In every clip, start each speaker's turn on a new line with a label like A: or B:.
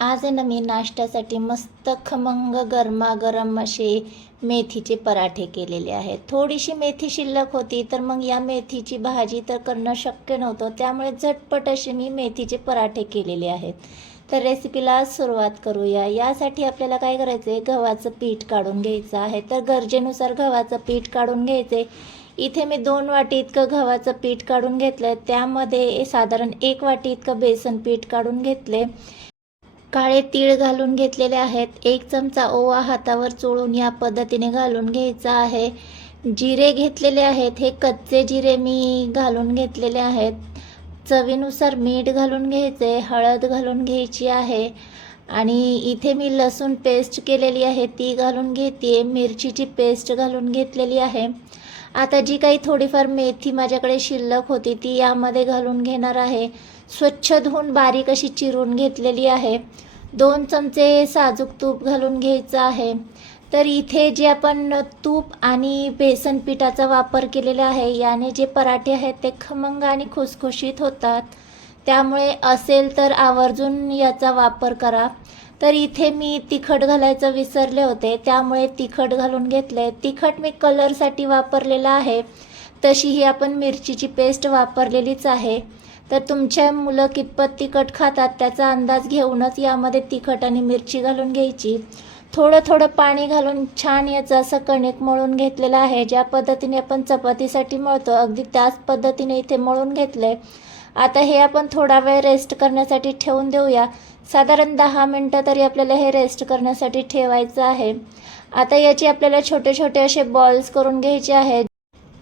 A: आज आहे ना मी नाश्त्यासाठी मस्त खमंग गरमागरम असे मेथीचे पराठे केलेले आहेत. थोडीशी मेथी शिल्लक होती तर मग या मेथीची भाजी तर करणं शक्य नव्हतं. त्यामुळे झटपट असे मी मेथीचे पराठे केलेले आहेत. तर रेसिपीला सुरुवात करूया. यासाठी आपल्याला काय करायचं आहे गव्हाचं पीठ काढून घ्यायचं आहे. तर गरजेनुसार गव्हाचं पीठ काढून घ्यायचं आहे इथे मी दोन वाटी इतकं गव्हाचं पीठ काढून घेतलं आहे त्यामध्ये साधारण एक वाटी इतकं बेसन पीठ काढून घेतले काळे तीळ घालून घेतलेले आहेत. एक चमचा ओवा हातावर चोळून या पद्धतीने घालून घ्यायचा आहे. जिरे घेतलेले आहेत. हे कच्चे जिरे मी घालून घेतलेले आहेत. चवीनुसार मीठ घालून घ्यायचे हळद घालून घ्यायची आहे. आणि इथे मी लसूण पेस्ट केलेली आहे. ती घालून घेते मिरचीची पेस्ट घालून घेतलेली आहे. आता जी काही थोडीफार मेथी माझ्याकडे शिल्लक होती ती यामध्ये घालून घेणार आहे. स्वच्छ धुवून बारीक अशी चिरून घेतलेली आहे. दोन चमचे साजूक तूप घालून घ्यायचं आहे. तर इथे जे आपण तूप आणि बेसन पिठाचा वापर केलेला आहे याने जे पराठे आहेत ते खमंग आणि खुसखुशीत होतात. त्यामुळे असेल तर आवर्जून याचा वापर करा. तर इथे मी तिखट घालायचं विसरले होते त्यामुळे तिखट घालून घेतले. तिखट मी कलरसाठी वापरलेलं आहे. तशी ही आपण मिरचीची पेस्ट वापरलेलीच आहे. तर तुमच्या मुलं कितपत तिखट खातात त्याचा अंदाज घेऊनच यामध्ये तिखट आणि मिरची घालून घ्यायची. थोडं थोडं पाणी घालून छान याचं असं कणिक मळून घेतलेलं आहे ज्या पद्धतीने आपण चपातीसाठी मळतो अगदी त्याच पद्धतीने इथे मळून घेतलं आहे आता हे आपण थोडा वेळ रेस्ट करण्यासाठी ठेवून देऊया. साधारण दहा मिनटं तरी आपल्याला हे रेस्ट करण्यासाठी ठेवायचं आहे. आता याचे आपल्याला छोटे छोटे असे बॉल्स करून घ्यायचे आहेत.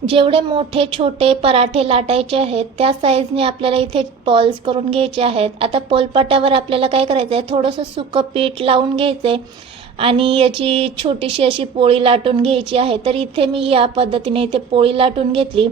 A: जेवढे मोठे छोटे पराठे लाटायचे आहेत त्या साईजने आपल्याला इथे बॉल्स करून घ्यायचे आहेत. आता पोलपाट्यावर आपल्याला काय करायचं आहे थोडंसं सुकं पीठ लावून घ्यायचं आहे आणि याची छोटीशी अशी पोळी लाटून घ्यायची आहे. तर इथे मी या पद्धतीने इथे पोळी लाटून घेतली.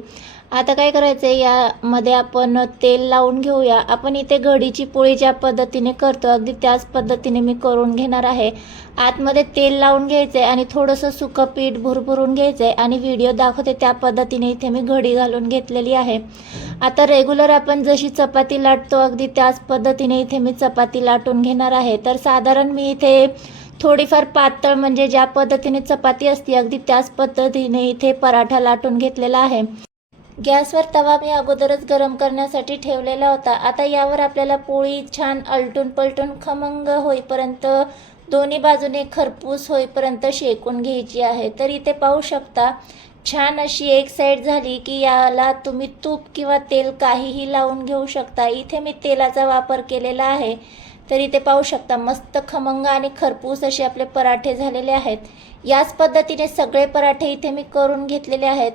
A: आता काय करायचं आहे यामध्ये आपण तेल लावून घेऊया. आपण इथे घडीची पोळी ज्या पद्धतीने करतो अगदी त्याच पद्धतीने मी करून घेणार आहे. आतमध्ये तेल लावून घ्यायचं आहे आणि थोडंसं सुकं पीठ भुरभुरून घ्यायचं आहे आणि व्हिडिओ दाखवते त्या पद्धतीने इथे मी घडी घालून घेतलेली आहे. आता रेग्युलर आपण जशी चपाती लाटतो अगदी त्याच पद्धतीने इथे मी चपाती लाटून घेणार आहे. तर साधारण मी इथे थोडीफार पातळ म्हणजे ज्या पद्धतीने चपाती असते अगदी त्याच पद्धतीने इथे पराठा लाटून घेतलेला आहे. गॅसवर तवा मी अगोदरच गरम करण्यासाठी ठेवलेला होता. आता यावर आपल्याला पोळी छान अलटून पलटून खमंग होईपर्यंत दोन्ही बाजूने खरपूस होईपर्यंत शेकून घ्यायची आहे. तर इथे पाहू शकता छान अशी एक साईड झाली की याला तुम्ही तूप किंवा तेल काहीही लावून घेऊ शकता. इथे मी तेलाचा वापर केलेला आहे. तर इथे पाहू शकता मस्त खमंग आणि खरपूस असे आपले पराठे झालेले आहेत. याच पद्धतीने सगळे पराठे इथे मी करून घेतलेले आहेत.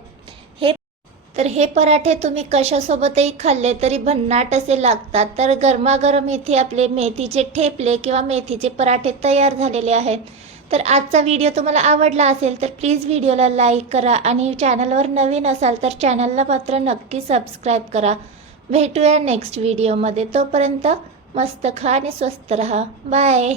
A: तर हे पराठे तुम्ही कशासोबतही खाल्ले तरी भन्नाट असे लागतात. तर गरमागरम इथे आपले मेथीचे ठेपले किंवा मेथीचे पराठे तयार झालेले आहेत. तर आजचा व्हिडिओ तुम्हाला आवडला असेल तर प्लीज व्हिडिओला लाईक करा आणि चॅनलवर नवीन असाल तर चॅनलला मात्र नक्की सबस्क्राईब करा. भेटूया नेक्स्ट व्हिडिओमध्ये. तोपर्यंत मस्त खा आणि स्वस्त रहा. बाय.